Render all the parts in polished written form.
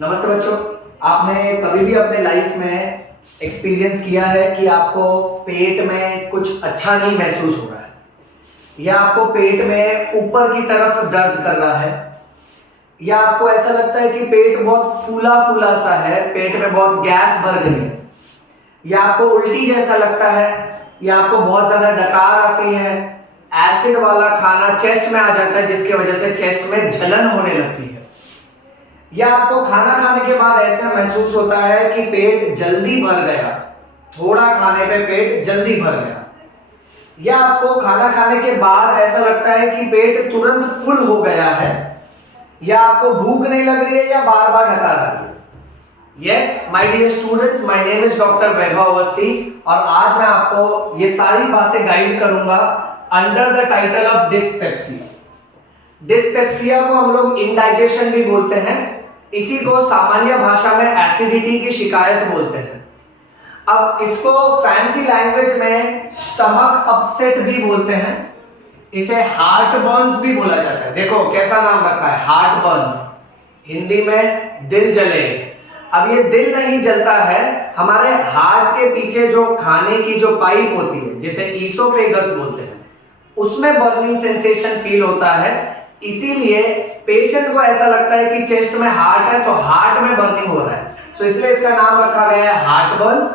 नमस्ते बच्चों। आपने कभी भी अपने लाइफ में एक्सपीरियंस किया है कि आपको पेट में कुछ अच्छा नहीं महसूस हो रहा है या आपको पेट में ऊपर की तरफ दर्द कर रहा है या आपको ऐसा लगता है कि पेट बहुत फूला फूला सा है, पेट में बहुत गैस भर गई है या आपको उल्टी जैसा लगता है या आपको बहुत ज्यादा डकार आती है, एसिड वाला खाना चेस्ट में आ जाता है जिसकी वजह से चेस्ट में जलन होने लगती है या आपको खाना खाने के बाद ऐसा महसूस होता है कि पेट जल्दी भर गया, थोड़ा खाने पे पेट जल्दी भर गया या आपको खाना खाने के बाद ऐसा लगता है कि पेट तुरंत फुल हो गया है या आपको भूख नहीं लग रही है या बार बार डकार आ रही है। Yes my dear students, my name is doctor Vaibhav Awasthi और आज मैं आपको ये सारी बातें गाइड करूंगा under the title of dyspepsia. Dyspepsia को हम लोग इंडाइजेशन भी बोलते हैं, इसी को सामान्य भाषा में एसिडिटी की शिकायत बोलते हैं। अब इसको फैंसी लैंग्वेज में स्टमक अपसेट भी बोलते हैं, इसे हार्ट बर्न्स भी बोला जाता है। देखो कैसा नाम रखा है, हार्ट बर्न्स, हिंदी में दिल जले। अब ये दिल नहीं जलता है, हमारे हार्ट के पीछे जो खाने की जो पाइप होती है जिसे ईसोफेगस बोलते हैं, उसमें बर्निंग सेंसेशन फील होता है। इसीलिए पेशेंट को ऐसा लगता है कि चेस्ट में हार्ट है तो हार्ट में बर्निंग हो रहा है, तो इसलिए इसका नाम रखा गया है हार्ट बर्न्स।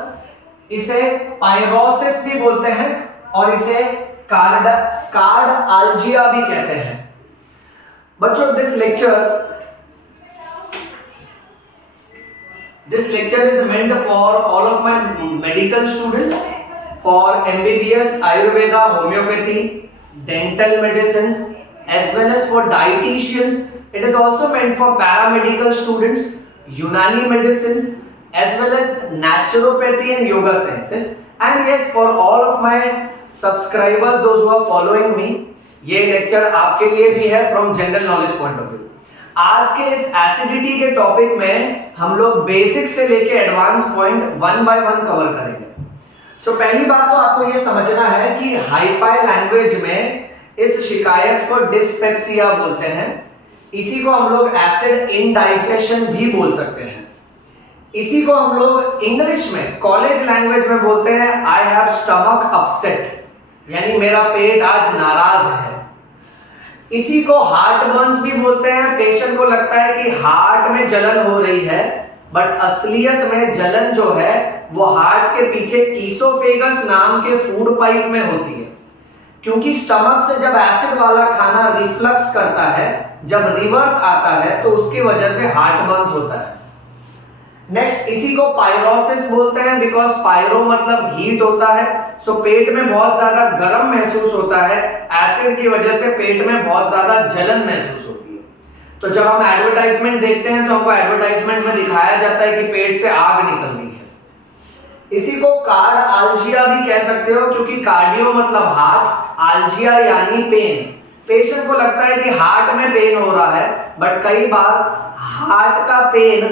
इसे पायरोसिस भी बोलते हैं और इसे कार्डाल्जिया भी कहते हैं। बच्चों this lecture is meant for all of my medical students, for MBBS, Ayurveda, homeopathy, dental medicines, as well as for dietitians. It is also meant for paramedical students, Unani medicines, as well as naturopathy and yoga sciences. And yes, for all of my subscribers, those who are following me, ये lecture आपके लिए भी है from general knowledge point of view. आज के इस acidity के topic में हम लोग बेसिक से लेके advance point one by one cover करेंगे। सो पहली बात तो आपको ये समझना है कि हाईफाई लैंग्वेज में इस शिकायत को डिस्पेप्सिया बोलते हैं। इसी को हम लोग एसिड इंडाइजेशन भी बोल सकते हैं। इसी को हम लोग इंग्लिश में कॉलेज लैंग्वेज में बोलते हैं आई हैव स्टमक अपसेट, यानी मेरा पेट आज नाराज है। इसी को हार्ट बर्न्स भी बोलते हैं। पेशेंट को लगता है कि हार्ट में जलन हो रही है, बट असलियत में जलन जो है वो हार्ट के पीछे ईसोफेगस नाम के फूड पाइप में होती है, क्योंकि स्टमक से जब एसिड वाला खाना रिफ्लक्स करता है, जब रिवर्स आता है तो उसकी वजह से हार्ट बर्न्स होता है। नेक्स्ट, इसी को पायरोसिस बोलते हैं, बिकॉज पायरो मतलब हीट होता है। सो पेट में बहुत ज्यादा गर्म महसूस होता है, एसिड की वजह से पेट में बहुत ज्यादा जलन महसूस होती है। तो जब हम एडवर्टाइजमेंट देखते हैं तो हमको एडवर्टाइजमेंट में दिखाया जाता है कि पेट से आग निकल रही है। इसी को कार्डाल्जिया भी कह सकते हो, क्योंकि कार्डियो मतलब हार्ट, आल्जिया यानी पेन। पेशेंट को लगता है कि हार्ट में पेन हो रहा है, बट कई बार हार्ट का पेन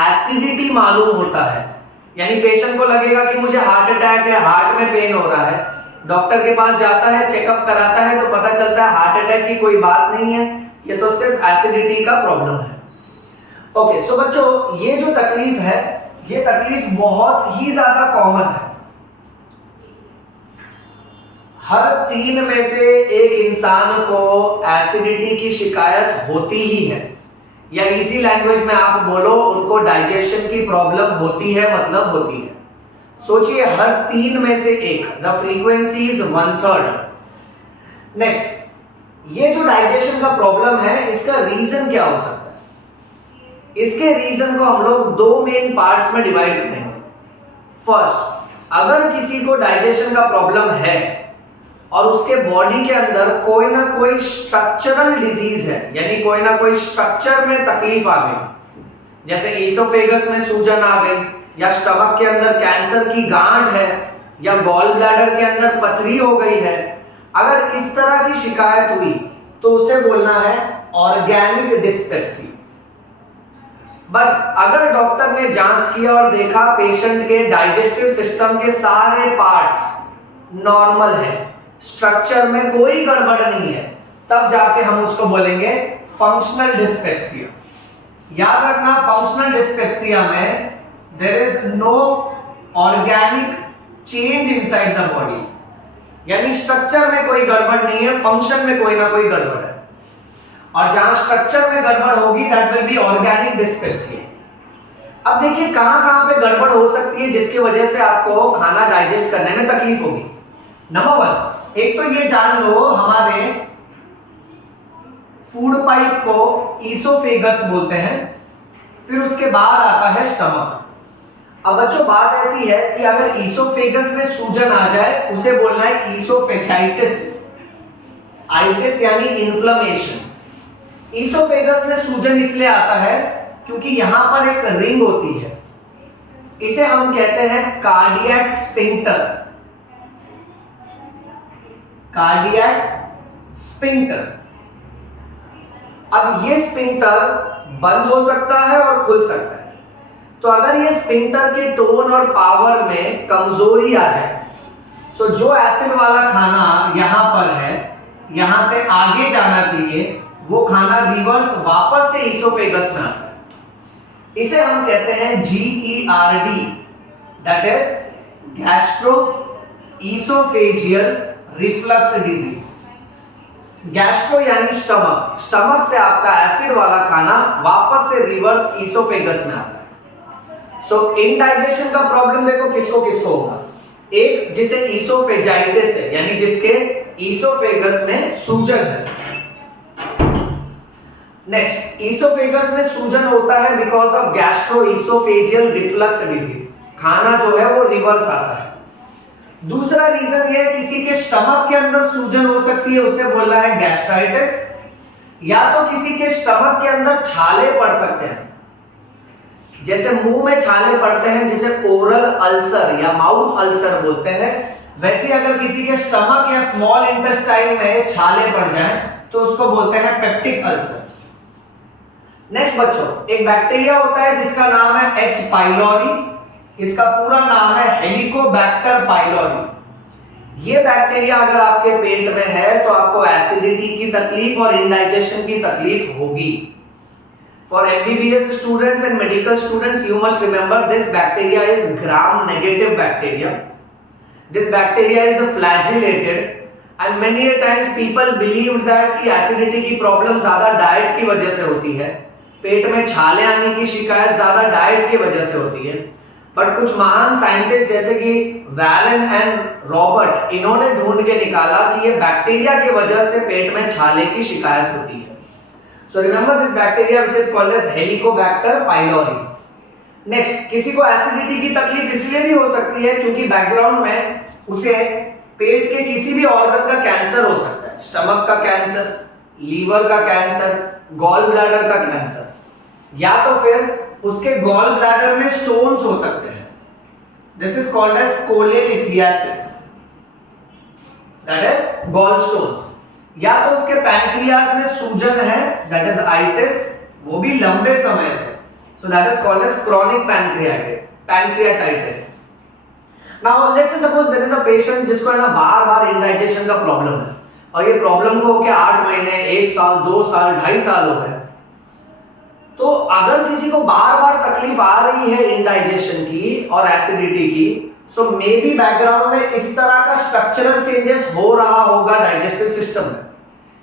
एसिडिटी मालूम होता है, यानी पेशेंट को लगेगा कि मुझे हार्ट अटैक है, हार्ट में पेन हो रहा है। डॉक्टर के पास जाता है, चेकअप कराता है तो पता चलता है हार्ट अटैक की कोई बात नहीं है, ये तो सिर्फ एसिडिटी का प्रॉब्लम है। ओके, सो बच्चों ये जो तकलीफ है, ये तकलीफ बहुत ही ज्यादा कॉमन है। हर 3 में से एक इंसान को एसिडिटी की शिकायत होती ही है, या इसी लैंग्वेज में आप बोलो उनको डाइजेशन की प्रॉब्लम होती है, मतलब होती है। सोचिए हर 3 में से एक, द फ्रीक्वेंसी इज 1/3। नेक्स्ट, ये जो डाइजेशन का प्रॉब्लम है इसका रीजन क्या हो सकता है? इसके रीजन को हम लोग 2 मेन पार्ट्स में डिवाइड करेंगे। फर्स्ट, अगर किसी को डाइजेशन का प्रॉब्लम है और उसके बॉडी के अंदर कोई ना कोई स्ट्रक्चरल डिजीज है, यानी कोई ना कोई स्ट्रक्चर में तकलीफ आ गई, जैसे ईसोफेगस में सूजन आ गई, या स्टमक के अंदर कैंसर की गांठ है, या गॉल ब्लैडर के अंदर पथरी हो गई है, अगर इस तरह की शिकायत हुई तो उसे बोलना है ऑर्गेनिक डिस्पेप्सी। बट अगर डॉक्टर ने जांच किया और देखा पेशेंट के डाइजेस्टिव सिस्टम के सारे पार्ट्स नॉर्मल है, स्ट्रक्चर में कोई गड़बड़ नहीं है, तब जाके हम उसको बोलेंगे फंक्शनल डिस्पेप्सिया। याद रखना फंक्शनल डिस्पेप्सिया में there is no organic change inside the body, यानी स्ट्रक्चर में कोई गड़बड़ नहीं है, फंक्शन में कोई ना कोई गड़बड़ है। और जहां स्ट्रक्चर में गड़बड़ होगी that will be organic dyspepsia. अब देखिए कहां-कहां पे गड़बड़ हो सकती है जिसकी वजह से आपको खाना डाइजेस्ट करने में तकलीफ होगी। नंबर 1, एक तो ये जान लो हमारे फूड पाइप को ईसोफेगस बोलते हैं, फिर उसके बाद आता है स्टमक। अब बच्चों बात ऐसी है कि अगर ईसोफेगस में सूजन आ जाए उसे बोलना है ईसोफेजाइटिस, आइटिस यानी इन्फ्लेमेशन। ईसोफेगस में सूजन इसलिए आता है क्योंकि यहां पर एक रिंग होती है, इसे हम कहते हैं कार्डियक स्फिंक्टर। Cardiac sphincter. अब ये स्फिंक्टर बंद हो सकता है और खुल सकता है। तो अगर ये स्फिंक्टर के टोन और पावर में कमजोरी आ जाए, सो जो एसिड वाला खाना यहां पर है, यहां से आगे जाना चाहिए, वो खाना रिवर्स वापस से ईसोफेगस में आता है। इसे हम कहते हैं GERD, that is gastro oesophageal reflux disease. Gastro यानी स्टमक, स्टमक से आपका एसिड वाला खाना वापस से रिवर्स ईसोफेगस में आता है। सो इनडाइजेशन का प्रॉब्लम देखो किसको किसको होगा। एक जिसे ईसोफेजाइटिस है, यानी जिसके ईसोफेगस में सूजन है। नेक्स्ट, ईसोफेगस में सूजन होता है because of gastroesophageal reflux disease, खाना जो है वो रिवर्स आता है। दूसरा रीजन ये किसी के स्टमक के अंदर सूजन हो सकती है, उसे बोलना है गैस्ट्राइटिस, या तो किसी के स्टमक के अंदर छाले पड़ सकते हैं, जैसे मुंह में छाले पड़ते हैं जिसे ओरल अल्सर या माउथ अल्सर बोलते हैं, वैसे अगर किसी के स्टमक या स्मॉल इंटेस्टाइन में छाले पड़ जाएं तो उसको बोलते हैं पेप्टिक अल्सर। नेक्स्ट बच्चों, एक बैक्टीरिया होता है जिसका नाम है H. पाइलोरी, इसका पूरा नाम है हेलिकोबैक्टर पाइलोरी। ये बैक्टीरिया अगर आपके पेट में है तो आपको एसिडिटी की तकलीफ और इंडाइजेशन की तकलीफ होगी। For MBBS students and medical students, you must remember this bacteria is gram-negative bacteria. This bacteria is flagellated and many a times people believe that कि एसिडिटी की प्रॉब्लम ज्यादा डाइट की वजह से होती है, पेट में छाले आने की शिकायत ज्यादा डाइट की वजह से होती है। बट कुछ महान साइंटिस्ट जैसे कि वैलन एंड रॉबर्ट, इन्होंने ढूंढ के निकाला कि ये बैक्टीरिया की वजह से पेट में छाले की शिकायत होती है। So remember this bacteria which is called as helicobacter pylori. Next, किसी को एसिडिटी की तकलीफ इसलिए भी हो सकती है क्योंकि बैकग्राउंड में उसे पेट के किसी भी ऑर्गन का कैंसर हो सकता है, स्टमक का कैंसर, लीवर का कैंसर, गॉल ब्लैडर का कैंसर, या तो फिर उसके गॉल ब्लैडर में स्टोन्स हो सकते हैं। This is called as cholelithiasis, that is gall stones. या तो उसके पैंक्रियास में सूजन है, दैट इज आइटिस, वो भी लंबे समय से, so that is called as chronic pancreatitis. Now let's suppose there is a patient जिसको है ना बार-बार इंडाइजेशन का प्रॉब्लम है, और ये प्रॉब्लम को होके 8 महीने, 1 साल, 2 साल, 2.5 साल हो गए। तो अगर किसी को बार-बार तकलीफ आ रही है इंडाइजेशन की और एसिडिटी की, सो मे बी बैकग्राउंड में इस तरह का स्ट्रक्चरल चेंजेस हो रहा होगा डाइजेस्टिव सिस्टम में,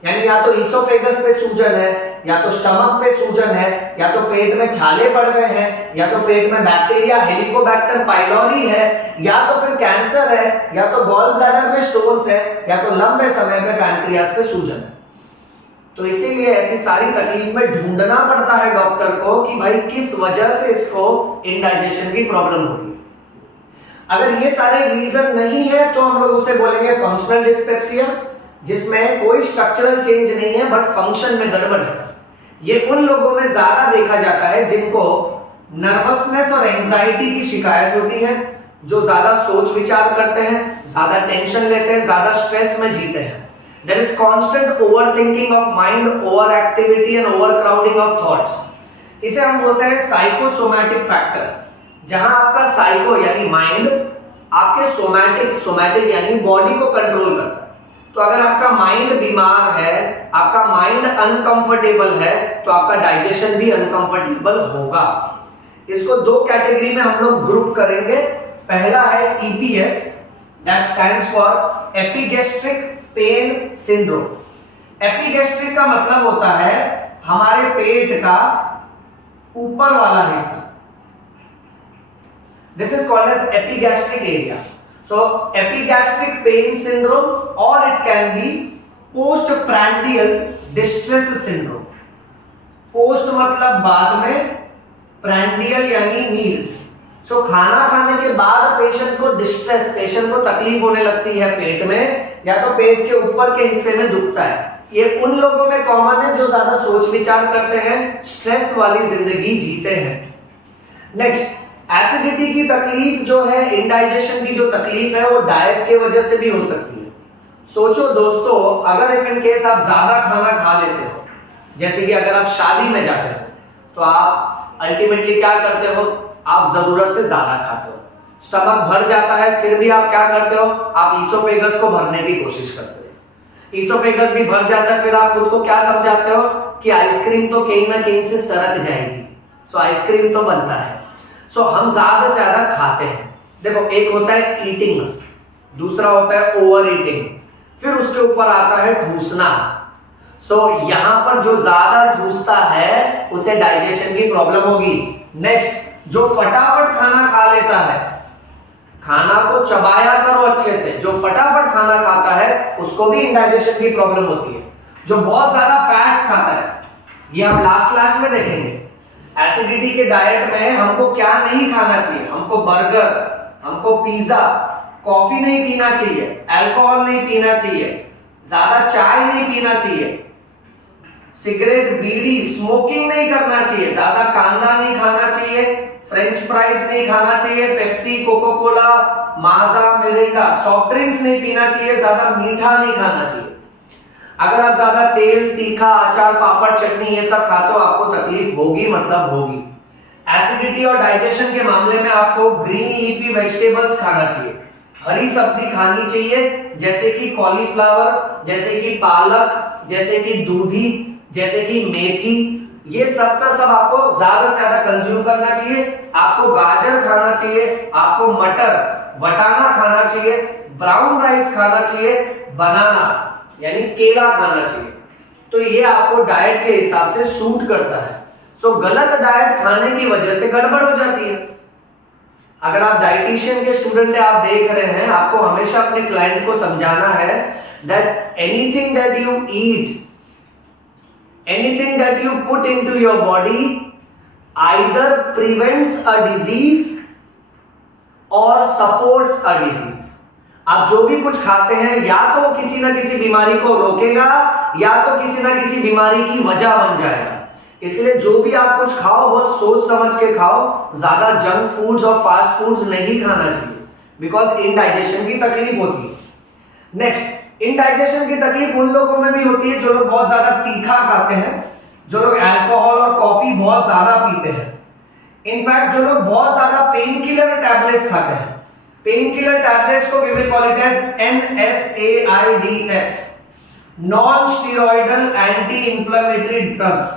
यानी या तो ईसोफेगस पे सूजन है, या तो स्टमक पे सूजन है, या तो पेट में छाले पड़ गए हैं, या तो पेट में बैक्टीरिया हेलिकोबैक्टर पाइलोरी है, या तो फिर कैंसर है, या तो गॉल ब्लैडर में स्टोन्स है, या तो लंबे समय में पैंक्रियास पे सूजन है। तो इसीलिए ऐसी सारी तकलीफ में ढूंढना पड़ता है डॉक्टर को कि भाई किस वजह से इसको इंडाइजेशन की प्रॉब्लम हो रही है। अगर ये सारे रीजन नहीं है तो हम लोग उसे बोलेंगे फंक्शनल डिस्पेप्सिया, जिसमें कोई स्ट्रक्चरल चेंज नहीं है बट फंक्शन में गड़बड़ है। ये उन लोगों में ज्यादा देखा जाता है जिनको नर्वसनेस और एंजाइटी की शिकायत होती है, जो ज्यादा सोच विचार करते हैं, ज्यादा टेंशन लेते हैं, ज्यादा स्ट्रेस में जीते हैं। There is constant overthinking of mind, overactivity and overcrowding of thoughts. इसे हम बोलते हैं साइकोसोमैटिक फैक्टर, जहां आपका साइको यानी माइंड आपके सोमैटिक यानी बॉडी को कंट्रोल करता है। तो अगर आपका माइंड बीमार है आपका माइंड अनकंफर्टेबल है तो आपका डाइजेशन भी अनकंफर्टेबल होगा। इसको दो कैटेगरी में हम लोग ग्रुप करेंगे। पहला है EPS, that stands for epigastric pain syndrome. Epigastric का मतलब होता है हमारे पेट का ऊपर वाला हिस्सा। This is called as epigastric area. So epigastric pain syndrome or it can be postprandial distress syndrome. Post मतलब बाद में, प्रैंडियल यानी मील्स। सो खाना खाने के बाद पेशेंट को डिस्ट्रेस, पेशेंट को तकलीफ होने लगती है पेट में, या तो पेट के ऊपर के हिस्से में दुखता है। ये उन लोगों में कॉमन है जो ज्यादा सोच विचार करते हैं, स्ट्रेस वाली जिंदगी जीते हैं। नेक्स्ट, एसिडिटी की तकलीफ जो है, इंडाइजेशन की जो तकलीफ है, वो डाइट के वजह से भी हो सकती है। सोचो दोस्तों, अगर इफ इन केस आप ज्यादा खाना खा लेते हो, जैसे कि अगर आप शादी में जाते हो तो आप अल्टीमेटली क्या करते हो, आप जरूरत से ज्यादा खाते हो, स्टमक भर जाता है, फिर भी आप क्या करते हो, आप ईसोफेगस को भरने की कोशिश करते हो। ईसोफेगस भी भर जाता है, फिर आप खुद को क्या समझाते हो कि आइसक्रीम तो कहीं ना कहीं से सरक जाएगी, सो आइसक्रीम तो बनता है। सो हम ज्यादा से ज्यादा खाते हैं। देखो, एक होता है ईटिंग, दूसरा होता है ओवर ईटिंग, फिर उसके ऊपर आता है ठूसना। सो यहां पर जो ज्यादा ठूसता है उसे डाइजेशन की प्रॉब्लम होगी। नेक्स्ट, जो फटाफट खाना खा लेता है, खाना को चबाया करो अच्छे से, जो फटाफट खाना खाता है उसको भी इंडाइजेशन की प्रॉब्लम होती है। जो बहुत ज्यादा फैट्स खाता है, ये हम लास्ट में देखेंगे। एसिडिटी के डाइट में हमको क्या नहीं खाना चाहिए, हमको बर्गर, हमको पिज्जा, कॉफी नहीं पीना चाहिए, अल्कोहल नहीं पीना चाहिए, ज्यादा चाय नहीं पीना चाहिए, सिगरेट बीड़ी स्मोकिंग नहीं करना चाहिए, ज्यादा कांदा नहीं खाना चाहिए, फ्रेंच फ्राइज नहीं खाना चाहिए, पेप्सी, कोको कोला, माजा, मिरिंडा, सॉफ्ट ड्रिंक्स नहीं पीना चाहिए, ज्यादा मीठा नहीं खाना चाहिए। अगर आप ज्यादा तेल, तीखा, अचार, पापड़, चटनी ये सब खाते हो, आपको तकलीफ होगी, मतलब होगी। एसिडिटी और डाइजेशन के मामले में आपको ग्रीन लीफी वेजिटेबल्स खाना चाहिए, हरी सब्जी खानी चाहिए, जैसे कि कॉलीफ्लावर, जैसे कि पालक, जैसे कि दूधी, जैसे कि मेथी, ये सब का सब आपको ज्यादा से ज्यादा कंज्यूम करना चाहिए। आपको गाजर खाना चाहिए, आपको मटर, वटाना खाना चाहिए, ब्राउन राइस खाना चाहिए, बनाना यानी केला खाना चाहिए। तो ये आपको डाइट के हिसाब से सूट करता है। सो गलत डाइट खाने की वजह से गड़बड़ हो जाती है। अगर आप डाइटिशियन के स्टूडेंट है, आप देख रहे हैं, आपको हमेशा अपने क्लाइंट को समझाना है that anything that you eat, anything that you put into your body either prevents a disease or supports a disease। आप जो भी कुछ खाते हैं या तो किसी ना किसी बीमारी को रोकेगा या तो किसी ना किसी बीमारी की वजह बन जाएगा। इसलिए जो भी आप कुछ खाओ बहुत सोच समझ के खाओ, ज्यादा जंक फूड्स और फास्ट फूड्स नहीं खाना चाहिए, बिकॉज इनडाइजेशन की तकलीफ होती है। नेक्स्ट, इनडाइजेशन की तकलीफ उन लोगों में भी होती है जो लोग बहुत ज्यादा तीखा खाते हैं, जो लोग अल्कोहल और कॉफी बहुत ज्यादा पीते हैं, इनफैक्ट जो लोग बहुत ज्यादा पेन किलर टैबलेट्स खाते हैं। पेन किलर टैबलेट्स को we will call it as NSAIDs, non steroidal anti inflammatory drugs.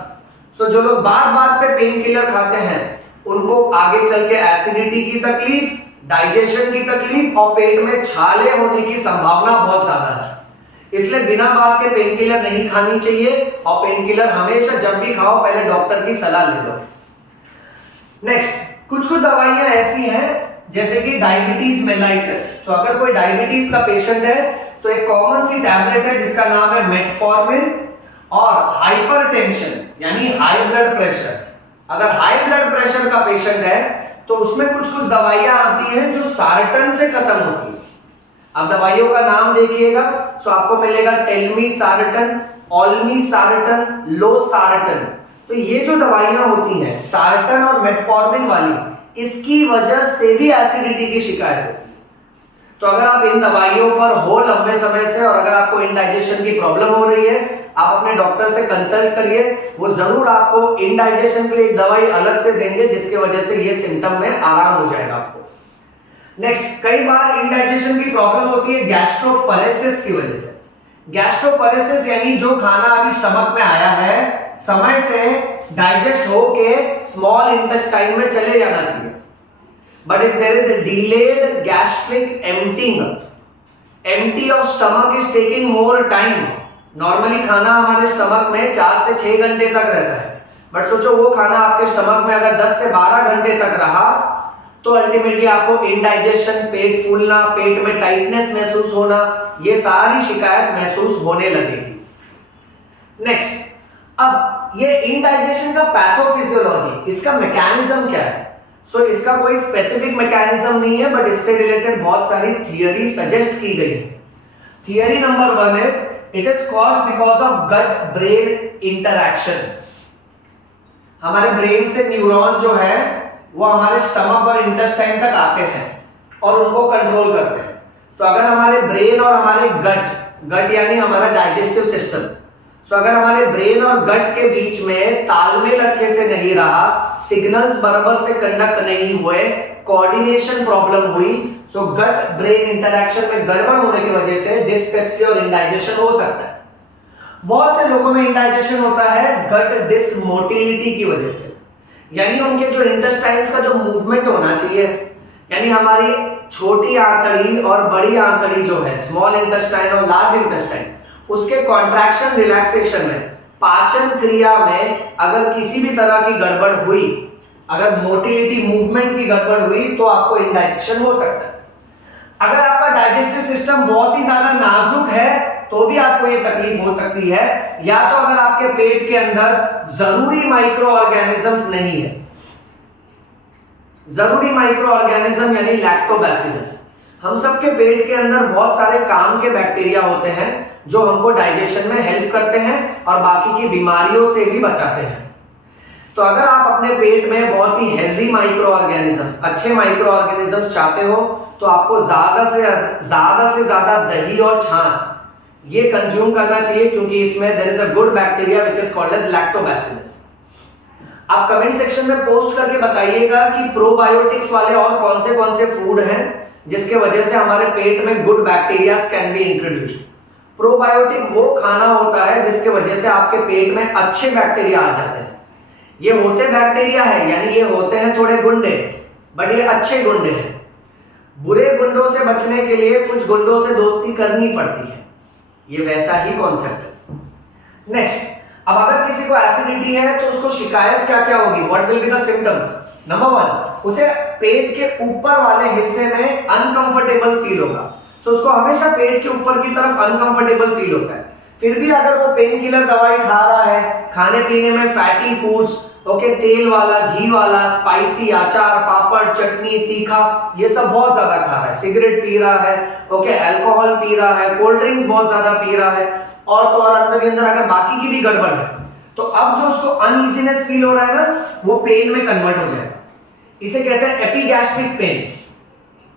So जो लोग बार पे पेन किलर खाते हैं उनको आगे चल के एसिडिटी की तकलीफ, डाइजेशन की तकलीफ और पेट में छाले होने की संभावना बहुत ज्यादा है। इसलिए बिना बात के पेन किलर नहीं खानी चाहिए और पेन किलर हमेशा जब भी खाओ पहले डॉक्टर की सलाह ले लो। नेक्स्ट, कुछ दवाइयां ऐसी हैं जैसे कि डायबिटीज मेलाइटिस। तो अगर कोई डायबिटीज का पेशेंट है तो एक कॉमन सी टैबलेट है जिसका नाम है मेटफॉर्मिन। और हाइपरटेंशन यानी हाई ब्लड प्रेशर, अगर हाई ब्लड प्रेशर का पेशेंट है तो उसमें कुछ दवाइयां आती हैं जो सारटन से खत्म होती है। अब दवाइयों का नाम देखिएगा, सो आपको मिलेगा टेल्मी सारटन, ऑल्मी सारटन, लो सारटन। तो ये जो दवाइयां होती हैं सारटन और मेटफॉर्मिन वाली, इसकी वजह से भी एसिडिटी की शिकायत होती है। तो अगर आप इन दवाइयों पर हो लंबे समय से और अगर आपको इंडाइजेशन की प्रॉब्लम हो रही है, आप अपने डॉक्टर से कंसल्ट करिए, वो जरूर आपको इंडाइजेशन के लिए एक दवाई अलग से देंगे जिसकी वजह से ये सिम्टम में आराम हो जाएगा आपको। नेक्स्ट, कई बार इंडाइजेशन की प्रॉब्लम होती है गैस्ट्रोपैरेसिस की वजह से। गैस्ट्रोपरेसिस यानी जो खाना अभी स्टमक में आया है समय से डाइजेस्ट होके स्मॉल इंटेस्टाइन में चले जाना चाहिए। But if there is a delayed gastric empty of stomach is taking more time. Normally खाना हमारे स्टमक में 4 से 6 घंटे तक रहता है, बट सोचो वो खाना आपके स्टमक में अगर 10 से 12 घंटे तक रहा तो अल्टीमेटली आपको इंडाइजेशन, पेट फूलना, पेट में टाइटनेस महसूस होना, ये सारी शिकायत महसूस होने लगेगी। नेक्स्ट, अब ये इंडाइजेशन का पैथोफिजियोलॉजी, इसका मैकेनिज्म क्या है? सो इसका कोई स्पेसिफिक मैकेनिज्म नहीं है, बट इससे रिलेटेड बहुत सारी थियरी सजेस्ट की गई है। Theory number 1 is it is caused because of gut brain interaction. हमारे ब्रेन से न्यूरॉन जो है वो हमारे स्टमक और इंटेस्टाइन तक आते हैं और उनको कंट्रोल करते हैं। तो अगर हमारे ब्रेन और हमारे गट यानी हमारा डाइजेस्टिव सिस्टम, सो अगर हमारे ब्रेन और गट के बीच में तालमेल अच्छे से नहीं रहा, सिग्नल्स बराबर से कंडक्ट नहीं हुए, कोऑर्डिनेशन प्रॉब्लम हुई, सो गट ब्रेन इंटरैक्शन में गड़बड़ होने की वजह से डिस्पेप्सिया और इंडाइजेशन हो सकता है। बहुत से लोगों में इंडाइजेशन होता है गट डिसमोटिलिटी की वजह से, यानी उनके जो इंटेस्टाइन्स का जो मूवमेंट होना चाहिए, यानी हमारी छोटी आंतड़ी और बड़ी आंतड़ी जो है, स्मॉल इंटेस्टाइन और लार्ज इंटेस्टाइन, उसके कॉन्ट्रैक्शन रिलैक्सेशन में, पाचन क्रिया में अगर किसी भी तरह की गड़बड़ हुई, अगर मोटिलिटी मूवमेंट की गड़बड़ हुई तो आपको इंडाइजेशन हो सकता है। अगर आपका डाइजेस्टिव सिस्टम बहुत ही ज्यादा नाजुक है तो भी आपको ये तकलीफ हो सकती है, या तो अगर आपके पेट के अंदर जरूरी माइक्रो ऑर्गेनिजम्स नहीं है। जरूरी माइक्रो ऑर्गेनिज्म यानी लैक्टोबैसिलस। हम सबके पेट के अंदर बहुत सारे काम के बैक्टीरिया होते हैं जो हमको डाइजेशन में हेल्प करते हैं और बाकी की बीमारियों से भी बचाते हैं। तो अगर आप अपने पेट में बहुत ही हेल्दी माइक्रो ऑर्गेनिजम्स, अच्छे माइक्रो ऑर्गेनिजम्स चाहते हो तो आपको ज्यादा से ज्यादा दही और छाछ ये कंज्यूम करना चाहिए, क्योंकि इसमें there is a good bacteria which is called as lactobacillus. आप कमेंट सेक्शन में पोस्ट करके बताइएगा कि प्रोबायोटिक्स वाले और कौन से फूड हैं जिसके वजह से हमारे पेट में good bacteria can be introduced. Probiotic वो खाना होता है जिसके वजह से आपके पेट में अच्छे बैक्टीरिया आ जाते हैं। ये होते बैक्टीरिया है, यानी ये होते हैं थोड़े गुंडे, बट ये अच्छे गुंडे हैं। बुरे गुंडों से बचने के लिए कुछ गुंडों से दोस्ती करनी पड़ती है, ये वैसा ही कॉन्सेप्ट है। नेक्स्ट, अब अगर किसी को एसिडिटी है तो उसको शिकायत क्या क्या होगी? What will be the symptoms? Number 1, उसे पेट के ऊपर वाले हिस्से में अनकंफर्टेबल फील होगा। सो उसको हमेशा पेट के ऊपर की तरफ अनकंफर्टेबल फील होता है। फिर भी अगर वो पेन किलर दवाई खा रहा है, खाने पीने में फैटी फूड्स, ओके, तेल वाला, घी वाला, स्पाइसी, अचार, पापड़, चटनी, तीखा, ये सब बहुत ज्यादा खा रहा है, सिगरेट पी रहा है, ओके, अल्कोहल पी रहा है, कोल्ड ड्रिंक्स बहुत ज्यादा पी रहा है, और तो और अंदर के अंदर अगर बाकी की भी गड़बड़ है, तो अब जो उसको अनईजीनेस फील हो रहा है ना, वो पेन में कन्वर्ट हो जाएगा। इसे कहते हैं एपिगैस्ट्रिक पेन।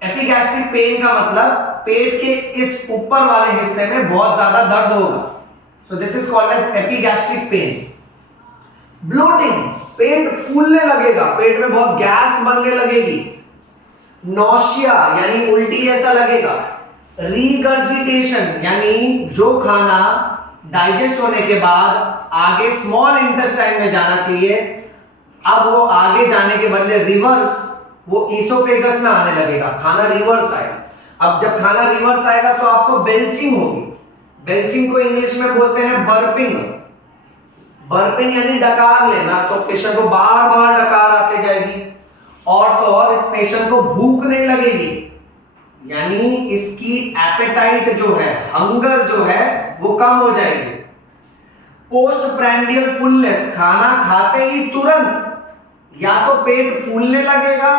एपिगैस्ट्रिक पेन का मतलब पेट के इस ऊपर वाले हिस्से में बहुत ज्यादा दर्द होगा। So this is called as epigastric pain. Bloating, पेट फूलने लगेगा, पेट में बहुत गैस बनने लगेगी। नौशिया यानी उल्टी ऐसा लगेगा। रीगर्जिटेशन यानी जो खाना डाइजेस्ट होने के बाद आगे स्मॉल इंटेस्टाइन में जाना चाहिए, अब वो आगे जाने के बदले रिवर्स वो ईसोफेगस में आने लगेगा, खाना रिवर्स आएगा। अब जब खाना रिवर्स आएगा तो आपको बेल्चिंग होगी। बेल्चिंग को इंग्लिश में बोलते हैं बर्पिंग। बर्पिंग यानी डकार लेना, तो पेशेंट को बार बार डकार आते जाएगी, और तो और इस पेशेंट को भूख नहीं लगेगी, यानी इसकी एपेटाइट जो है, हंगर जो है, वो कम हो जाएगी। पोस्ट प्रैंडियल फुलनेस, खाना खाते ही तुरंत या तो पेट फूलने लगेगा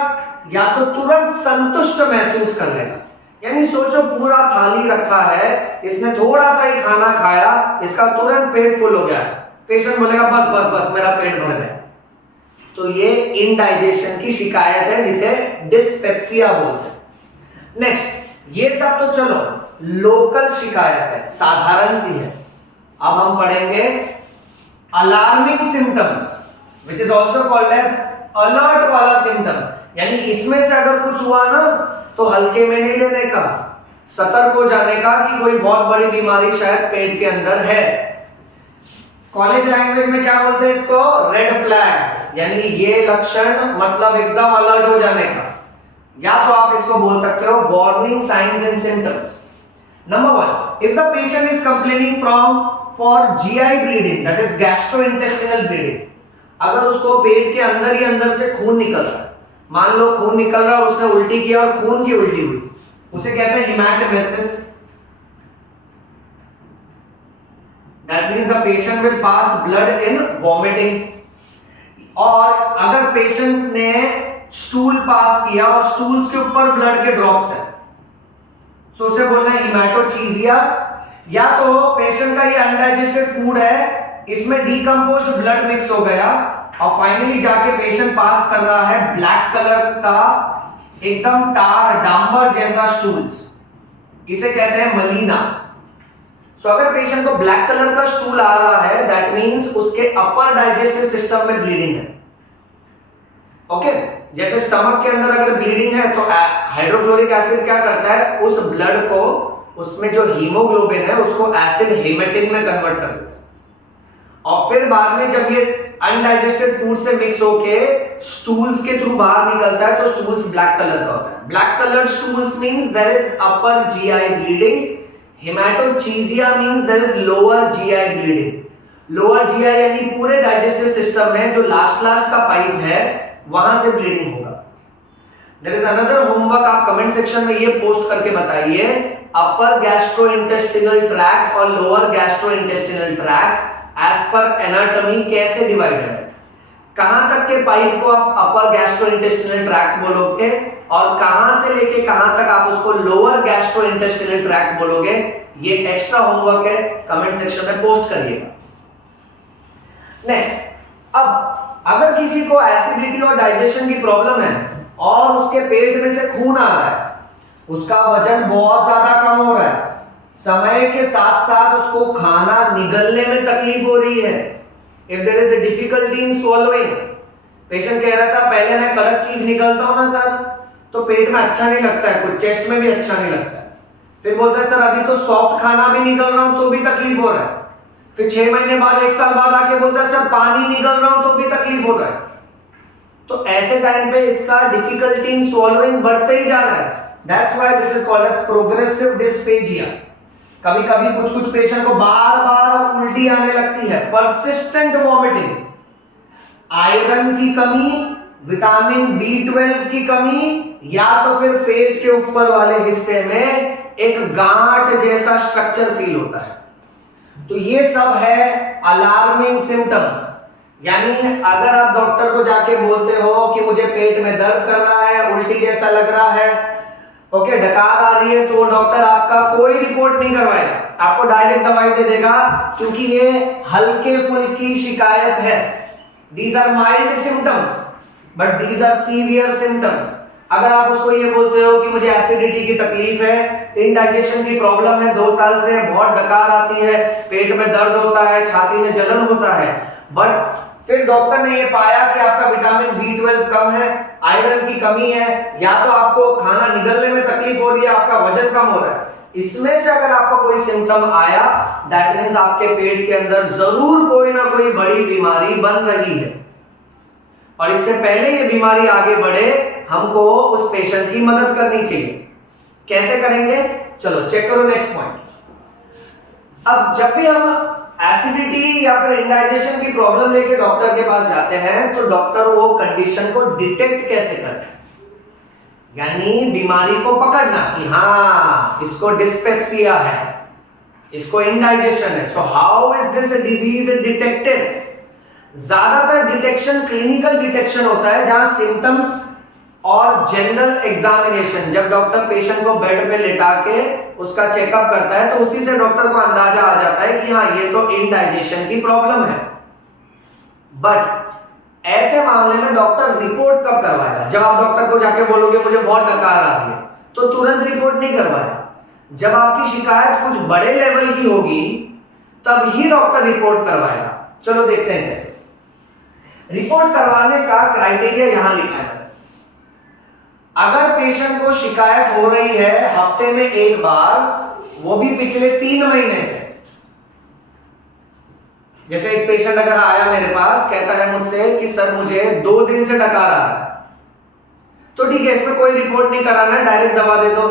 या तो तुरंत संतुष्ट महसूस कर लेगा। यानी सोचो पूरा थाली रखा है, इसने थोड़ा सा ही खाना खाया, इसका तुरंत पेट फुल हो गया, पेशेंट बोलेगा बस बस बस मेरा पेट भर गया। तो ये इनडाइजेशन की शिकायत है जिसे डिस्पेप्सिया बोलते हैं। नेक्स्ट, ये सब तो चलो लोकल शिकायत है, साधारण सी है। अब हम पढ़ेंगे alarming symptoms which is also called as alert वाला सिम्टम्स। यानी इसमें से अगर कुछ हुआ ना तो हल्के में नहीं लेने का, सतर्क हो जाने का कि कोई बहुत बड़ी बीमारी शायद पेट के अंदर है। कॉलेज लैंग्वेज में क्या बोलते हैं इसको? रेड फ्लैग्स, यानी ये लक्षण मतलब एकदम अलर्ट हो जाने का, या तो आप इसको बोल सकते हो warning science and symptoms. Number 1, if the patient is complaining from for GI bleeding, that is gastrointestinal bleeding, अगर उसको पेट के अंदर ही अंदर से खून निकल रहा है, मान लो खून निकल रहा है और उसने उल्टी किया और खून की उल्टी हुई, उसे कहते हैं हेमाटोमेसिस। That means the patient will pass blood in vomiting। और अगर पेशेंट ने स्टूल पास किया और स्टूल्स के ऊपर ब्लड के ड्रॉप्स है, सो उसे बोलना है हेमाटोचीजिया। या तो पेशेंट का ये अनडाइजेस्टेड फूड है, इसमें डीकंपोज्ड ब्लड मिक्स हो गया और फाइनली जाके पेशेंट पास कर रहा है ब्लैक कलर का एकदम टार डांबर जैसा स्टूल्स, इसे कहते हैं मलीना। सो अगर पेशेंट को ब्लैक कलर का स्टूल आ रहा है, दैट मींस उसके अपर डाइजेस्टिव सिस्टम में ब्लीडिंग है। ओके, जैसे स्टमक के अंदर अगर ब्लीडिंग है तो हाइड्रोक्लोरिक एसिड क्या करता है, उस ब्लड को, उसमें जो हीमोग्लोबिन है उसको एसिड हेमेटिन में कन्वर्ट कर देता है और फिर बाद में जब ये अनडाइजेस्टेड फूड से मिक्स होके स्टूल्स के थ्रू बाहर निकलता है तो स्टूल्स ब्लैक कलर का होता है। Black colour stools means there is upper GI bleeding. Haematochezia means there is lower GI bleeding. Lower GI यानी पूरे डाइजेस्टिव सिस्टम में जो लास्ट का पाइप है वहां से ब्लीडिंग होगा। देयर इज अनदर होमवर्क, आप कमेंट सेक्शन में ये पोस्ट करके बताइए, अपर गैस्ट्रोइंटेस्टिनल ट्रैक्ट और lower gastrointestinal tract as per anatomy कैसे डिवाइडेड है। कहां तक के पाइप को आप अपर गैस्ट्रोइंटेस्टिनल ट्रैक्ट बोलोगे और कहां से लेके कहां तक आप उसको लोअर गैस्ट्रोइंटेस्टिनल ट्रैक्ट बोलोगे, ये एक्स्ट्रा होमवर्क है, कमेंट सेक्शन में पोस्ट करिएगा। नेक्स्ट, अब अगर किसी को एसिडिटी और डाइजेशन की प्रॉब्लम है और उसके पेट में से खून आ रहा है, उसका वजन बहुत ज्यादा कम हो रहा है, समय के साथ साथ उसको खाना निगलने में तकलीफ हो रही है, if there is a difficulty in swallowing, patient कह रहा था पहले मैं कड़क चीज निकलता हूं ना सर तो पेट में अच्छा नहीं लगता है, कुछ चेस्ट में भी अच्छा नहीं लगता है, फिर बोलता है सर अभी तो सॉफ्ट खाना भी निकल रहा हूं तो भी तकलीफ हो रहा है, फिर 6 महीने बाद 1 साल बाद आके बोलता है सर पानी निकल रहा हूं तो भी तकलीफ होता है। तो ऐसे टाइम पे इसका डिफिकल्टी इन swallowing बढ़ते ही जा रहा है। That's why this is called as progressive dysphagia. कभी कभी कुछ पेशेंट को बार बार उल्टी आने लगती है, परसिस्टेंट वॉमिटिंग, आयरन की कमी, विटामिन B12 की कमी, या तो फिर पेट के ऊपर वाले हिस्से में एक गांठ जैसा स्ट्रक्चर फील होता है। तो ये सब है अलार्मिंग सिम्टम्स। यानी अगर आप डॉक्टर को जाके बोलते हो कि मुझे पेट में दर्द कर रहा है, उल्टी जैसा लग रहा है, ओके, डकार आ रही है, तो डॉक्टर आपका कोई रिपोर्ट नहीं करवाएगा, आपको डायरेक्ट दवाई दे देगा, क्योंकि ये हल्के फुल्की शिकायत है। These are mild symptoms but these are severe symptoms. अगर आप उसको ये बोलते हो कि मुझे एसिडिटी की तकलीफ है, इंडाइजेशन की प्रॉब्लम है, 2 साल से बहुत डकार आती है, पेट में दर्द होता है, छाती में जलन होता है, बट फिर डॉक्टर ने ये पाया कि आपका विटामिन B12 कम है, आयरन की कमी है, या तो आपको खाना निगलने में तकलीफ हो रही है, आपका वजन कम हो रहा है, इसमें से अगर आपको कोई सिम्टम आया, दैट मींस आपके पेट के अंदर जरूर कोई ना कोई बड़ी बीमारी बन रही है और इससे पहले ये बीमारी आगे बढ़े हमको उस पेशेंट की मदद करनी चाहिए। कैसे करेंगे, चलो चेक करो नेक्स्ट पॉइंट। अब जब भी हम एसिडिटी या फिर इंडाइजेशन की प्रॉब्लम लेके डॉक्टर के पास जाते हैं तो डॉक्टर वो कंडीशन को डिटेक्ट कैसे करते हैं, यानी बीमारी को पकड़ना कि हाँ इसको डिस्पेप्सिया है, इसको इंडाइजेशन है। So how is this disease detected? ज्यादातर डिटेक्शन क्लिनिकल डिटेक्शन होता है, जहां सिम्टम्स और जनरल एग्जामिनेशन, जब डॉक्टर पेशेंट को बेड पे लेटा के उसका चेकअप करता है तो उसी से डॉक्टर को अंदाजा आ जाता है कि हाँ ये तो इंडाइजेशन की प्रॉब्लम है। बट ऐसे मामले में डॉक्टर रिपोर्ट कब करवाएगा? जब आप डॉक्टर को जाके बोलोगे मुझे बहुत डकार आ रही है तो तुरंत रिपोर्ट नहीं करवाएगा। जब आपकी शिकायत कुछ बड़े लेवल की होगी तब ही डॉक्टर रिपोर्ट करवाएगा। चलो देखते हैं कैसे। रिपोर्ट करवाने का क्राइटेरिया यहां लिखा है। अगर पेशेंट को शिकायत हो रही है हफ्ते में एक बार, वो भी पिछले 3 महीने से, जैसे एक पेशेंट अगर आया मेरे पास, कहता है मुझसे कि सर मुझे 2 दिन से डकार आ रहा है, तो ठीक है, इसमें कोई रिपोर्ट नहीं कराना है, डायरेक्ट दवा दे दो।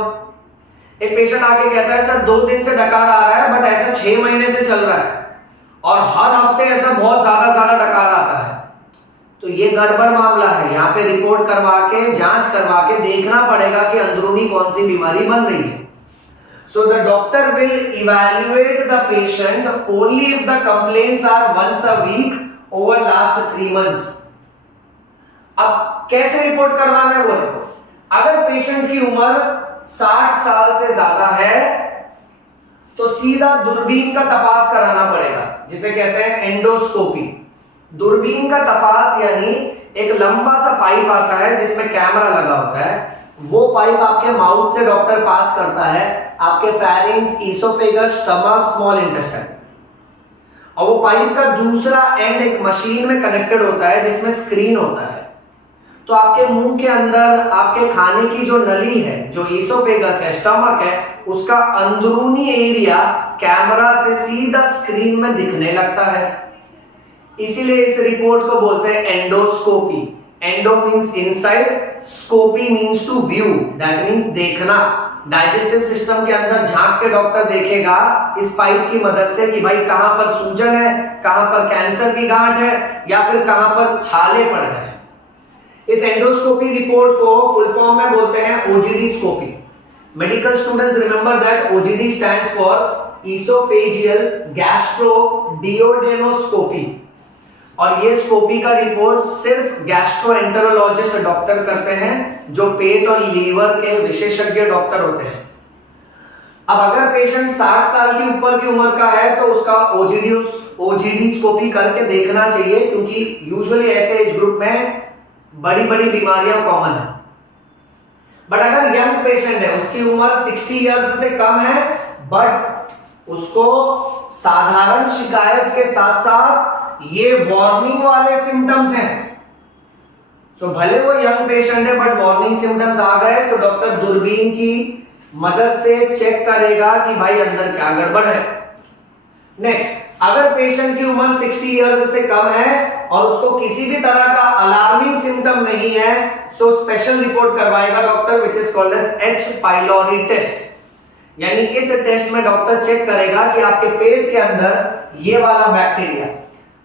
एक पेशेंट आके कहता है सर 2 दिन से डकार आ रहा है, बट ऐसा 6 महीने से चल रहा है और हर हफ्ते ऐसा बहुत ज्यादा डकार आता है, तो ये गड़बड़ मामला है। यहाँ पे रिपोर्ट करवा के, जांच करवा के देखना पड़ेगा कि अंदरूनी कौन सी बीमारी बन रही है। So the doctor will evaluate the patient only if the complaints are once a week over last 3 months. अब कैसे रिपोर्ट करवाना है वो देखो। अगर पेशेंट की उम्र 60 साल से ज्यादा है तो सीधा दूरबीन का तपास कराना पड़ेगा, जिसे कहते हैं एंडोस्कोपी। दूरबीन का तपास यानी एक लंबा सा पाइप आता है जिसमें कैमरा लगा होता है, वो पाइप आपके माउथ से डॉक्टर पास करता है आपके pharynx, oesophagus, stomach, small intestine, और वो पाइप का दूसरा एंड एक मशीन में कनेक्टेड होता है जिसमें स्क्रीन होता है। तो आपके मुंह के अंदर आपके खाने की जो नली है, जो इसोफेगस है, स्टमक है, उसका अंदरूनी एरिया कैमरा से सीधा स्क्रीन में दिखने लगता है। इसीलिए इस रिपोर्ट को बोलते हैं endoscopy. Endo means inside, scopy means to view, that means देखना। डाइजेस्टिव सिस्टम के अंदर झांक के डॉक्टर देखेगा इस पाइप की मदद से कि भाई कहां पर सूजन है, कहां पर कैंसर की गांठ है, या फिर कहां पर छाले पड़ रहे हैं। इस एंडोस्कोपी रिपोर्ट को फुल फॉर्म में बोलते हैं OGD scopy. Medical students remember that OGD stands for oesophageal gastro duodenoscopy, और ये स्कोपी का रिपोर्ट सिर्फ गैस्ट्रोएंटेरोलॉजिस्ट डॉक्टर करते हैं, जो पेट और लीवर के विशेषज्ञ डॉक्टर होते हैं। अब अगर पेशेंट 60 साल की ऊपर की उम्र का है तो उसका ओजीडी स्कोपी करके देखना चाहिए, क्योंकि यूजुअली ऐसे एज ग्रुप में बड़ी बड़ी बीमारियां कॉमन है। बट अगर यंग पेशेंट है, उसकी उम्र 60 इयर्स से कम है, बट उसको साधारण शिकायत के साथ साथ ये वार्निंग वाले सिम्टम्स हैं, सो भले वो यंग पेशेंट है बट वार्निंग सिम्टम्स आ गए, तो डॉक्टर दूरबीन की मदद से चेक करेगा कि भाई अंदर क्या गड़बड़ है। नेक्स्ट, अगर पेशेंट की उम्र 60 इयर्स से कम है और उसको किसी भी तरह का अलार्मिंग सिम्टम नहीं है, सो स्पेशल रिपोर्ट करवाएगा doctor, which is called as H pylori test. यानी इस टेस्ट में डॉक्टर चेक करेगा कि आपके पेट के अंदर ये वाला बैक्टीरिया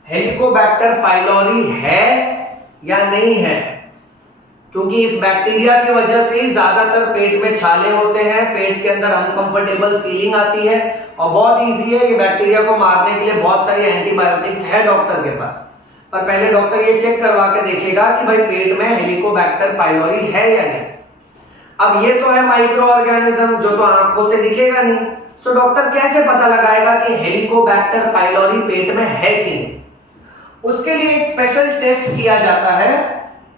हेलिकोबैक्टर पाइलोरी है या नहीं है, क्योंकि इस बैक्टीरिया की वजह से ज्यादातर पेट में छाले होते हैं, पेट के अंदर अनकंफर्टेबल फीलिंग आती है, और बहुत इजी है ये बैक्टीरिया को मारने के लिए बहुत सारी एंटीबायोटिक्स है डॉक्टर के पास। पर पहले डॉक्टर ये चेक करवा के देखेगा कि भाई पेट में हेलिकोबैक्टर पाइलोरी है या नहीं। अब ये तो है माइक्रो ऑर्गेनिज्म जो तो आंखों से दिखेगा नहीं, सो डॉक्टर कैसे पता लगाएगा कि हेलिकोबैक्टर पाइलोरी पेट में है कि नहीं। उसके लिए एक स्पेशल टेस्ट किया जाता है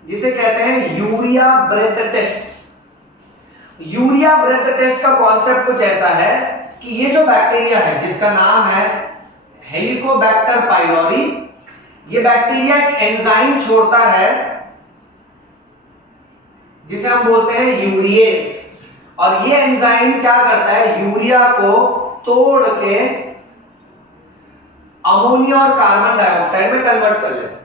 जिसे कहते हैं urea breath test. Urea breath test का कॉन्सेप्ट कुछ ऐसा है कि ये जो बैक्टीरिया है जिसका नाम है हेलिकोबैक्टर पाइलोरी, ये बैक्टीरिया एक एंजाइम छोड़ता है जिसे हम बोलते हैं यूरिएज, और ये एंजाइम क्या करता है, यूरिया को तोड़ के अमोनिया और कार्बन डाइऑक्साइड में कन्वर्ट कर लेते हैं।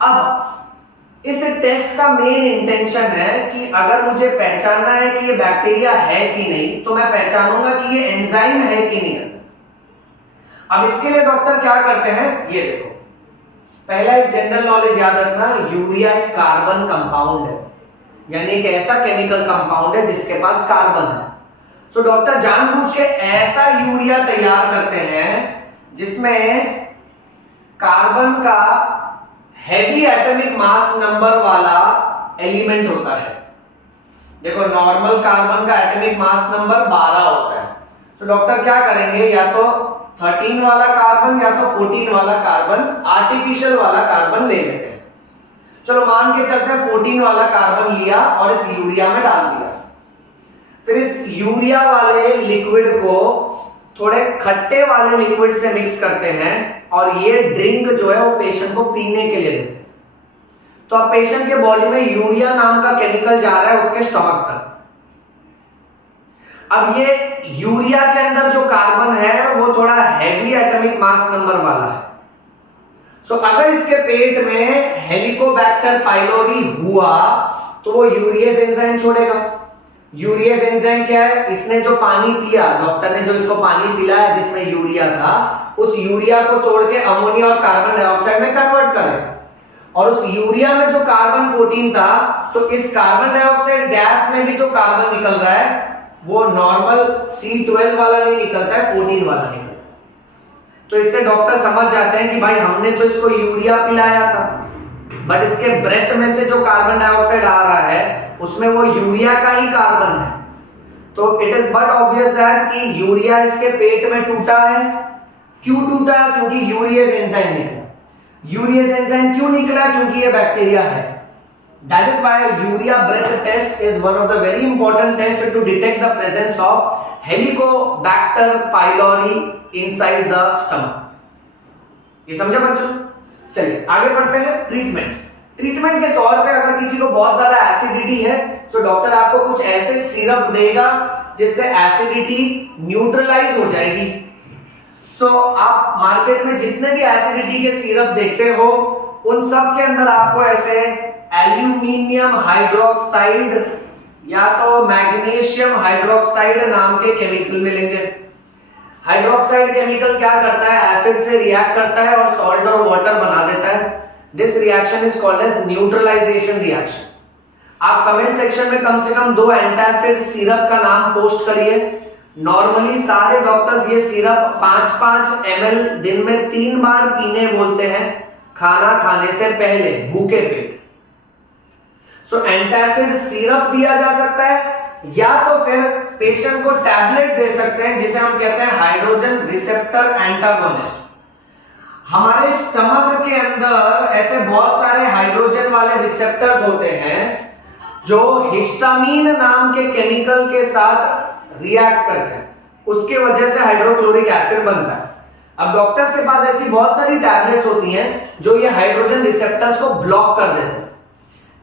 अब इस टेस्ट का मेन इंटेंशन है कि अगर मुझे पहचानना है कि ये बैक्टीरिया है कि नहीं, तो मैं पहचानूंगा कि ये एंजाइम है कि नहीं। अब इसके लिए डॉक्टर क्या करते हैं, ये देखो, पहला एक जनरल नॉलेज याद रखना, यूरिया एक कार्बन कंपाउंड है, यानी एक ऐसा केमिकल कंपाउंड है जिसके पास कार्बन है। सो डॉक्टर जानबूझ के ऐसा यूरिया तैयार करते हैं जिसमें कार्बन का हैवी एटॉमिक मास नंबर वाला एलिमेंट होता है। देखो, नॉर्मल कार्बन का एटॉमिक मास नंबर 12 होता है। सो डॉक्टर क्या करेंगे, या तो 13 वाला कार्बन या तो 14 वाला कार्बन, आर्टिफिशियल वाला कार्बन ले लेते हैं। चलो मान के चलते हैं 14 वाला कार्बन लिया और इस यूरिया में डाल दिया। फिर इस यूरिया वाले लिक्विड को थोड़े खट्टे वाले लिक्विड से मिक्स करते हैं और ये ड्रिंक जो है वो पेशेंट को पीने के लिए देते हैं। तो अब पेशेंट के बॉडी में यूरिया नाम का केमिकल जा रहा है उसके स्टमक तक। अब ये यूरिया के अंदर जो कार्बन है वो थोड़ा हैवी एटॉमिक मास नंबर वाला है। सो अगर इसके पेट में हेलिकोबैक्टर पाइलोरी हुआ तो वो यूरियस एंजाइम छोड़ेगा। यूरियस एंजाइम क्या है? इसने जो पानी पिया, डॉक्टर ने जो इसको पानी पिलाया जिसमें यूरिया था, उस यूरिया को तोड़ के अमोनिया और कार्बन डाइऑक्साइड में कन्वर्ट करेगा। और उस यूरिया में जो कार्बन 14 था, तो इस कार्बन डाइऑक्साइड गैस में भी जो कार्बन निकल रहा है वो नॉर्मल C12 वाला नहीं निकलता है, 14 वाला निकलता है। तो इससे डॉक्टर समझ जाते हैं कि भाई हमने तो इसको यूरिया पिलाया था, बट इसके ब्रेथ में से जो कार्बन डाइऑक्साइड आ रहा है उसमें वो यूरिया का ही कार्बन है। तो it is but obvious that कि यूरिया इसके पेट में टूटा है। क्यों टूटा? क्योंकि यूरियस एंजाइम निकला। यूरियस एंजाइम क्यों निकला? क्योंकि ये बैक्टीरिया है। That is why urea breath test is one of the very important tests to detect the presence of Helicobacter pylori inside the stomach. ये समझा बच्चों? चलिए आगे बढ़ते हैं। ट्रीटमेंट के तौर पे अगर किसी को बहुत ज्यादा एसिडिटी है तो डॉक्टर आपको कुछ ऐसे सिरप देगा जिससे एसिडिटी न्यूट्रलाइज हो जाएगी। आप मार्केट में जितने भी एसिडिटी के सिरप देखते हो उन सब के अंदर आपको ऐसे एल्यूमिनियम हाइड्रोक्साइड या तो मैग्नीशियम हाइड्रोक्साइड नाम के केमिकल मिलेंगे। हाइड्रोक्साइड केमिकल क्या करता है? एसिड से रिएक्ट करता है और सॉल्ट और वाटर बना देता है। This reaction is called as neutralisation reaction. आप कमेंट सेक्शन में कम से कम 2 एंटासिड सिरप का नाम पोस्ट करिए। नॉर्मली सारे डॉक्टर्स ये सिरप 5-5 ml दिन में 3 बार पीने बोलते हैं, खाना खाने से पहले, भूखे पेट। एंटासिड सिरप दिया जा सकता है या तो फिर पेशेंट को टैबलेट दे सकते हैं जिसे हम कहते हैं हाइड्रोजन रिसेप्टर एंटागोनिस्ट। हमारे स्टमक के अंदर ऐसे बहुत सारे हाइड्रोजन वाले रिसेप्टर्स होते हैं जो हिस्टामीन नाम के केमिकल के साथ रिएक्ट करते हैं, उसके वजह से हाइड्रोक्लोरिक एसिड बनता है। अब डॉक्टर्स के पास ऐसी बहुत सारी टैबलेट्स होती हैं जो ये हाइड्रोजन रिसेप्टर्स को ब्लॉक कर देते हैं।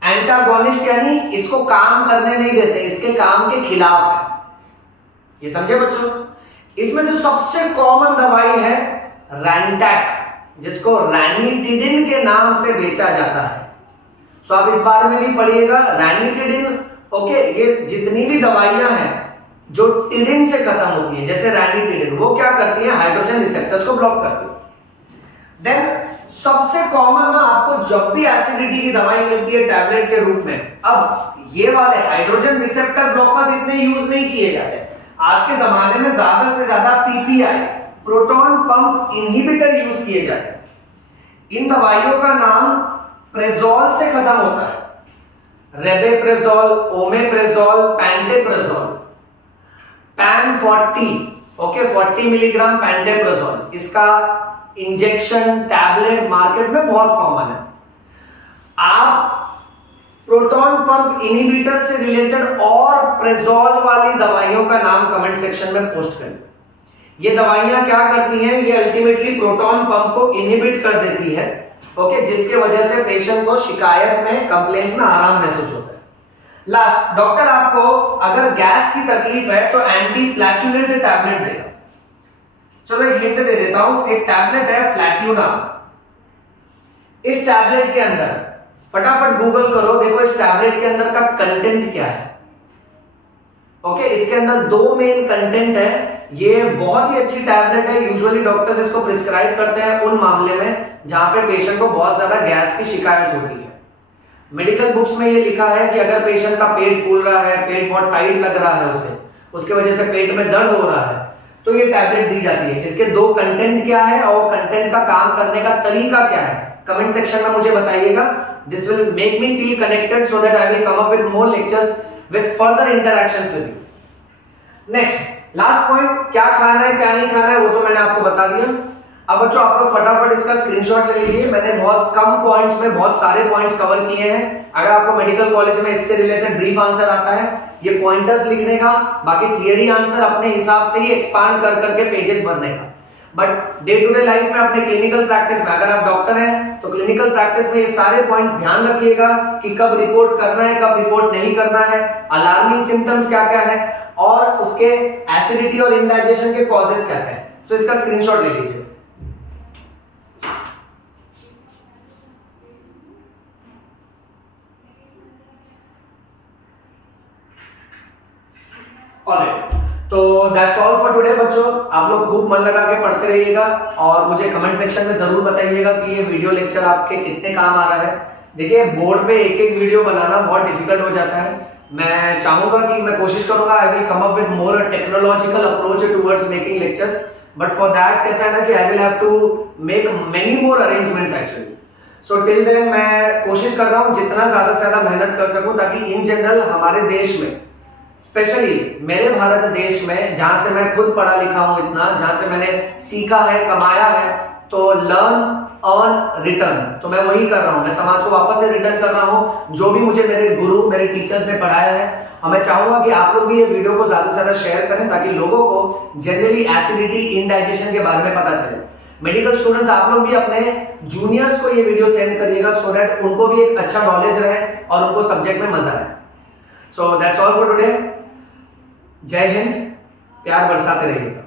एंटागोनिस्ट यानी इसको काम करने नहीं देते, इसके काम के खिलाफ है। ये समझे बच्चों? इसमें से सबसे कॉमन दवाई है रैंटैक, जिसको रैनिटिडिन के नाम से बेचा जाता है। आप इस बारे में भी पढ़िएगा। रैनिटिडिन, ओके, ये जितनी भी दवाइयां हैं जो टिडिन से खत्म होती हैं, जैसे रैनिटिडिन, वो क्या करती हैं? हाइड्रोजन रिसेप्टर्स को ब्लॉक करती है। देन सबसे कॉमन ना आपको जब भी एसिडिटी की दवाई मिलती है टैबलेट के रूप में, अब ये वाले हाइड्रोजन रिसेप्टर ब्लॉकर्स इतने यूज नहीं किए जाते। आज के जमाने में ज्यादा से ज्यादा PPI, proton pump inhibitor use किए जाते हैं। इन दवाइयों का नाम प्रेजोल से खत्म होता है। रेबेप्रेजोल, ओमेप्रेजोल, पैंटेप्रेजोल, पैन 40, ओके, 40 मिलीग्राम पैंटेप्रेजोल, इसका इंजेक्शन टैबलेट मार्केट में बहुत कॉमन है। आप प्रोटॉन पंप इनहिबिटर से रिलेटेड और प्रेजोल वाली दवाइयों का नाम कमेंट सेक्शन में पोस्ट करें। ये दवाइयां क्या करती हैं? ये अल्टीमेटली प्रोटॉन पंप को इनहिबिट कर देती है, ओके, जिसके वजह से पेशेंट को शिकायत में, कंप्लेंट्स में आराम महसूस होता है। लास्ट, डॉक्टर आपको अगर गैस की तकलीफ है तो एंटी फ्लैचुलेंट टैबलेट देगा। चलो एक हिंट दे देता हूं। एक टैबलेट है फ्लैट्यूना। इस टैबलेट के अंदर फटाफट गूगल करो, देखो इस टैबलेट के अंदर का कंटेंट क्या है। ओके, इसके अंदर 2 मेन कंटेंट है। ये बहुत ही अच्छी टैबलेट है। यूजुअली डॉक्टर्स इसको प्रिस्क्राइब करते हैं उन मामले में जहां पे पेशेंट को बहुत ज्यादा गैस की शिकायत होती है। मेडिकल बुक्स में ये लिखा है कि अगर पेशेंट का पेट फूल रहा है, पेट बहुत टाइट लग रहा है उसे, उसके वजह से पेट में दर्द हो रहा है, तो ये टैबलेट दी जाती है। इसके 2 कंटेंट क्या है और कंटेंट का काम करने का तरीका क्या है, कमेंट सेक्शन में मुझे बताइएगा। This will make me feel connected so that I will come up with more lectures with further interactions with you. Next, last point, क्या खाना है क्या नहीं खाना है वो तो मैंने आपको बता दिया। अब बच्चों आप लोग फटाफट इसका स्क्रीनशॉट ले लीजिए। मैंने बहुत कम पॉइंट्स में बहुत सारे पॉइंट्स कवर किए हैं। अगर आपको मेडिकल कॉलेज में इससे रिलेटेड ब्रीफ आंसर आता है, ये पॉइंटर्स लिखने का, बाकी थियरी आंसर अपने हिसाब से ही एक्सपांड कर करके पेजेस भरने का। But day to day life में अपने क्लिनिकल प्रैक्टिस में, अगर आप डॉक्टर हैं तो क्लिनिकल प्रैक्टिस में ये सारे पॉइंट्स ध्यान रखिएगा कि कब रिपोर्ट करना है, कब रिपोर्ट नहीं करना है, अलार्मिंग सिम्टम्स क्या क्या है, और उसके एसिडिटी और इंडाइजेशन के कॉजेस क्या क्या है। तो इसका स्क्रीनशॉट ले लीजिए। ऑलराइट, तो दैट्स ऑल फॉर टुडे बच्चों। आप लोग खूब मन लगा के पढ़ते रहिएगा और मुझे कमेंट सेक्शन में जरूर बताइएगा कि ये वीडियो लेक्चर आपके कितने काम आ रहा है। देखिए, बोर्ड पे एक एक वीडियो बनाना बहुत डिफिकल्ट हो जाता है। मैं चाहूंगा कि मैं कोशिश करूंगा I will come up with more technological approach towards making lectures, but for that कैसा है ना कि I will have to make many more arrangements actually. So till then मैं कोशिश कर रहा हूं जितना ज्यादा से ज्यादा मेहनत कर सकूं, ताकि इन जनरल हमारे देश में, स्पेशली मेरे भारत देश में, जहां से मैं खुद पढ़ा लिखा हूं इतना, जहां से मैंने सीखा है, कमाया है, तो लर्न अर्न रिटर्न, तो मैं वही कर रहा हूं। मैं समाज को वापस से रिटर्न कर रहा हूं जो भी मुझे मेरे गुरु, मेरे टीचर्स ने पढ़ाया है। और मैं चाहूंगा कि आप लोग भी ये वीडियो को ज्यादा से ज्यादा शेयर करें, ताकि लोगों को जनरली एसिडिटी, इंडाइजेशन के बारे में पता चले। मेडिकल स्टूडेंट्स, आप लोग भी अपने जूनियर्स को ये वीडियो सेंड करिएगा, सो दैट उनको भी एक अच्छा नॉलेज रहे और उनको सब्जेक्ट में मजा आए। So that's all for today. जय हिंद, प्यार बरसाते रहिएगा।